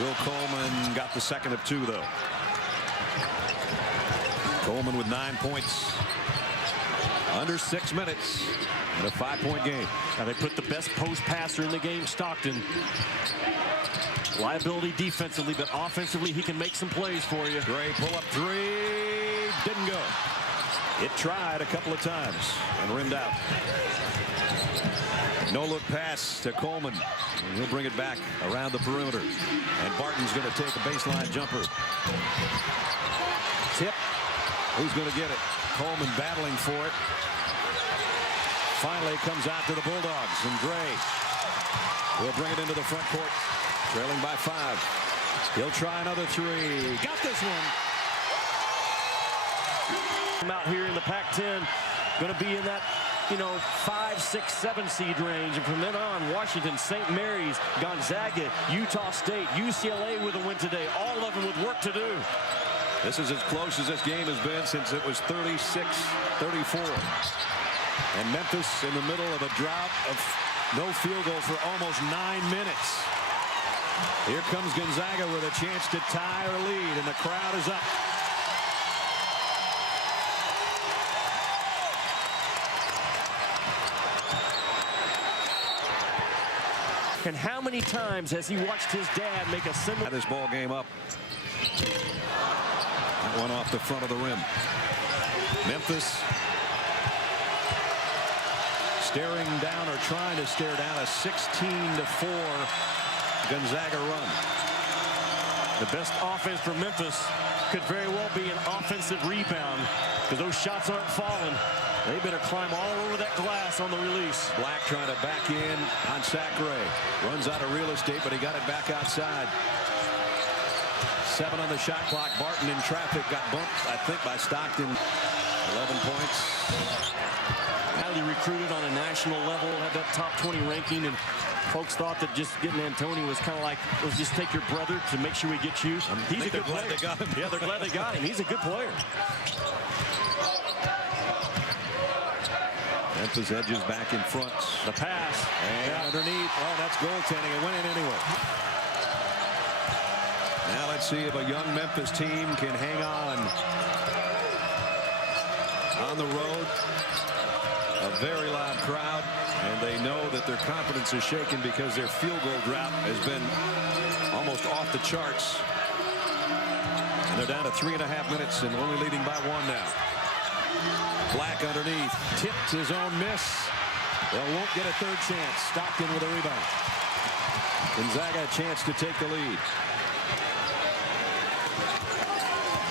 Will Coleman got the second of two, though. Coleman with 9 points. Under 6 minutes in a 5-point game. Now they put the best post passer in the game, Stockton. Liability defensively, but offensively he can make some plays for you. Gray pull-up three. Didn't go. It tried a couple of times and rimmed out. No-look pass to Coleman. And he'll bring it back around the perimeter. And Barton's going to take a baseline jumper. Tip. Who's going to get it? Coleman battling for it. Finally comes out to the Bulldogs. And Gray will bring it into the front court. Trailing by 5. He'll try another three. Got this one. Out here in the Pac-10, going to be in that, 5, 6, 7 seed range. And from then on, Washington, St. Mary's, Gonzaga, Utah State, UCLA with a win today. All of them with work to do. This is as close as this game has been since it was 36-34. And Memphis in the middle of a drought of no field goal for almost 9 minutes. Here comes Gonzaga with a chance to tie or lead, and the crowd is up. And how many times has he watched his dad make a similar... This ball game up. That one off the front of the rim. Memphis staring down, or trying to stare down, a 16-4 Gonzaga run. The best offense for Memphis could very well be an offensive rebound, because those shots aren't falling. They better climb all over that glass on the release. Black trying to back in on Sacre. Runs out of real estate, but he got it back outside. 7 on the shot clock. Barton in traffic, got bumped, I think, by Stockton. 11 points. Highly recruited on a national level, had that top 20 ranking, and folks thought that just getting Antony was kind of like, let's just take your brother to make sure we get you. He's a good player. They got him. Yeah, they're glad they got him. He's a good player. Memphis edges back in front. The pass. And underneath. Oh, that's goaltending. It went in anyway. Now let's see if a young Memphis team can hang on the road. A very loud crowd, and they know that their confidence is shaken because their field goal drought has been almost off the charts. And they're down to 3.5 minutes and only leading by 1 now. Black underneath, tipped his own miss. They won't get a third chance. Stockton with a rebound. Gonzaga a chance to take the lead.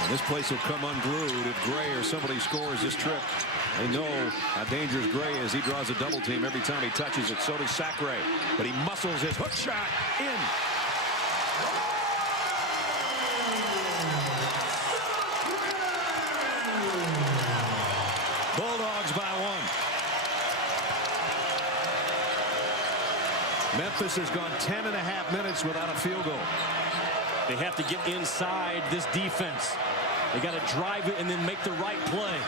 And this place will come unglued if Gray or somebody scores this trip. They know how dangerous Gray is. He draws a double team every time he touches it. So does Sacre. But he muscles his hook shot in. Bulldogs by 1. Memphis has gone 10.5 minutes without a field goal. They have to get inside this defense. They got to drive it and then make the right play.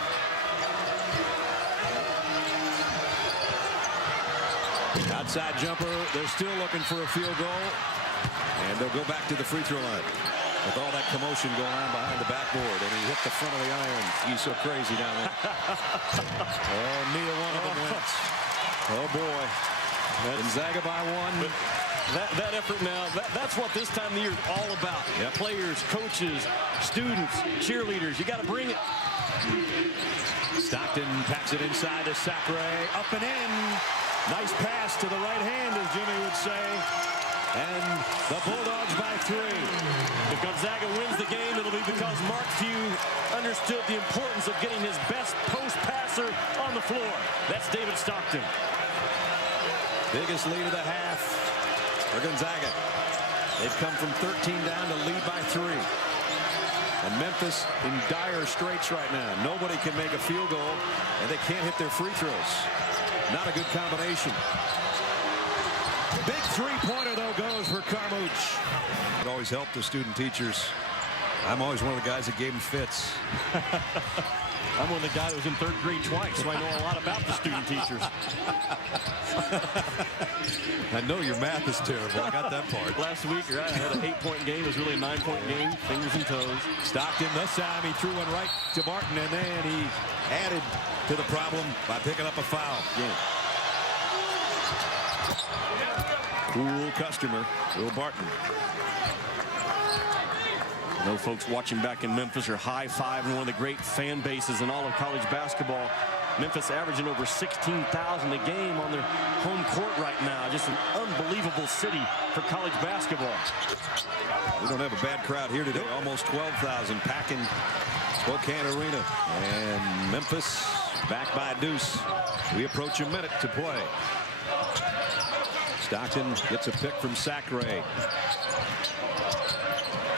Outside jumper. They're still looking for a field goal. And they'll go back to the free throw line. With all that commotion going on behind the backboard. And he hit the front of the iron. He's so crazy down there. Oh, neither one of them wins. Oh, boy. Gonzaga by 1. That effort now, that's what this time of the year is all about. Yep. Players, coaches, students, cheerleaders. You got to bring it. Stockton packs it inside to Sacre. Up and in. Nice pass to the right hand, as Jimmy would say. And the Bulldogs by 3. If Gonzaga wins the game, it'll be because Mark Few understood the importance of getting his best post passer on the floor. That's David Stockton. Biggest lead of the half for Gonzaga. They've come from 13 down to lead by 3. And Memphis in dire straits right now. Nobody can make a field goal, and they can't hit their free throws. Not a good combination. Big three-pointer, though, goes for Carmouche. It always helped the student teachers. I'm always one of the guys that gave them fits. I'm one of the guys who was in 3rd grade twice, so I know a lot about the student teachers. I know your math is terrible. I got that part. Last week, right, I had an 8-point game. It was really a 9-point game. Fingers and toes. Stockton this time. He threw one right to Martin, and then he added to the problem by picking up a foul. Cool customer, Will Barton. I know folks watching back in Memphis are high-fiving one of the great fan bases in all of college basketball. Memphis averaging over 16,000 a game on their home court right now. Just an unbelievable city for college basketball. We don't have a bad crowd here today. Almost 12,000 packing Spokane Arena. And Memphis back by a deuce. We approach a minute to play. Stockton gets a pick from Sacre.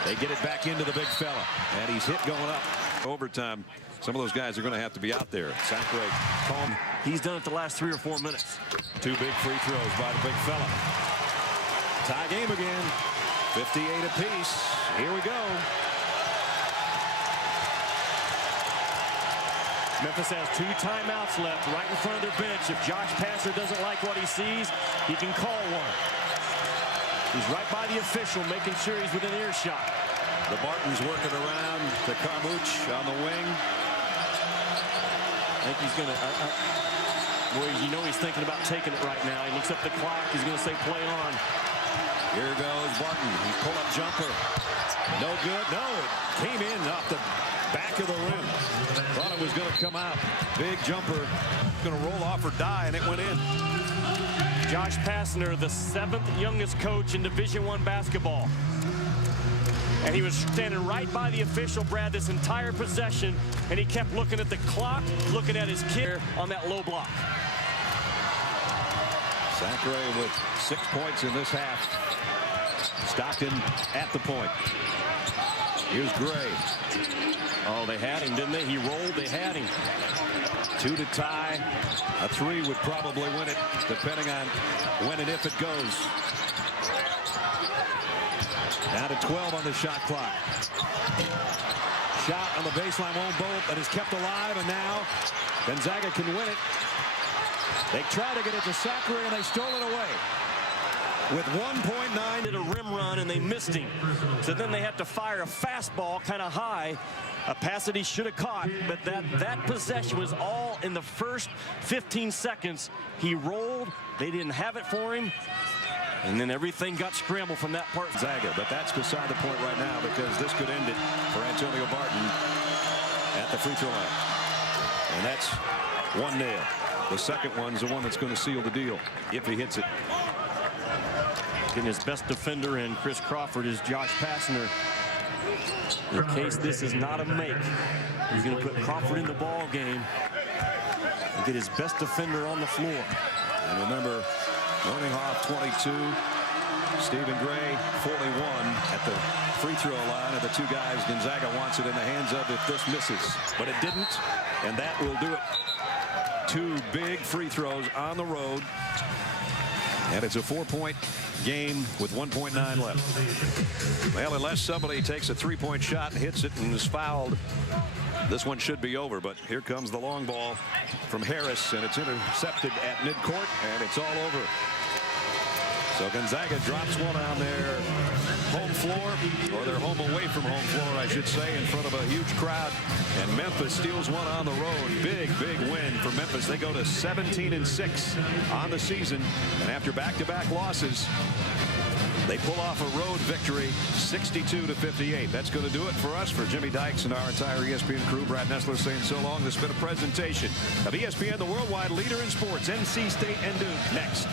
They get it back into the big fella, and he's hit going up. Overtime, some of those guys are going to have to be out there. Sacre, calm. He's done it the last 3 or 4 minutes. 2 big free throws by the big fella. Tie game again, 58 apiece. Here we go. Memphis has 2 timeouts left right in front of their bench. If Josh Passer doesn't like what he sees, he can call one. He's right by the official, making sure he's within earshot. The Bartons working around to Carmouche on the wing. I think he's going to... Boy, you know he's thinking about taking it right now. He looks up the clock. He's going to say play on. Here goes Barton. He pull-up jumper. No good. No, it came in off the back of the rim. Thought it was going to come out. Big jumper. Going to roll off or die, and it went in. Josh Pastner, the 7th youngest coach in Division I basketball. And he was standing right by the official, Brad, this entire possession, and he kept looking at the clock, looking at his kid on that low block. Sacre with 6 points in this half. Stockton at the point. Here's Gray. Oh, they had him, didn't they? He rolled, they had him. 2 to tie. A 3 would probably win it, depending on when and if it goes. Down to 12 on the shot clock. Shot on the baseline won't bolt, but is kept alive, and now Gonzaga can win it. They try to get it to Sacre, and they stole it away. With 1.9. Did a rim run, and they missed him. So then they had to fire a fastball kind of high. A pass that he should have caught, but that possession was all in the first 15 seconds. He rolled, they didn't have it for him, and then everything got scrambled from that part. Gonzaga, but that's beside the point right now because this could end it for Antonio Barton at the free throw line. And that's 1 nail. The second one's the one that's going to seal the deal if he hits it. Getting his best defender in Chris Crawford is Josh Pastner. In case this is not a make, he's going to put Crawford in the ball game and get his best defender on the floor. And remember, Morninghoff 22, Stephen Gray 41 at the free throw line of the 2 guys Gonzaga wants it in the hands of if this misses. But it didn't, and that will do it. 2 big free throws on the road. And it's a 4-point game with 1.9 left. Well, unless somebody takes a 3-point shot and hits it and is fouled, this one should be over. But here comes the long ball from Harris, and it's intercepted at midcourt, and it's all over. So Gonzaga drops one on their home floor, or their home away from home floor, I should say, in front of a huge crowd. And Memphis steals one on the road. Big, big win for Memphis. They go to 17-6 on the season. And after back-to-back losses, they pull off a road victory, 62-58. That's going to do it for us. For Jimmy Dykes and our entire ESPN crew, Brad Nessler saying so long. This has been a presentation of ESPN, the worldwide leader in sports. NC State and Duke next.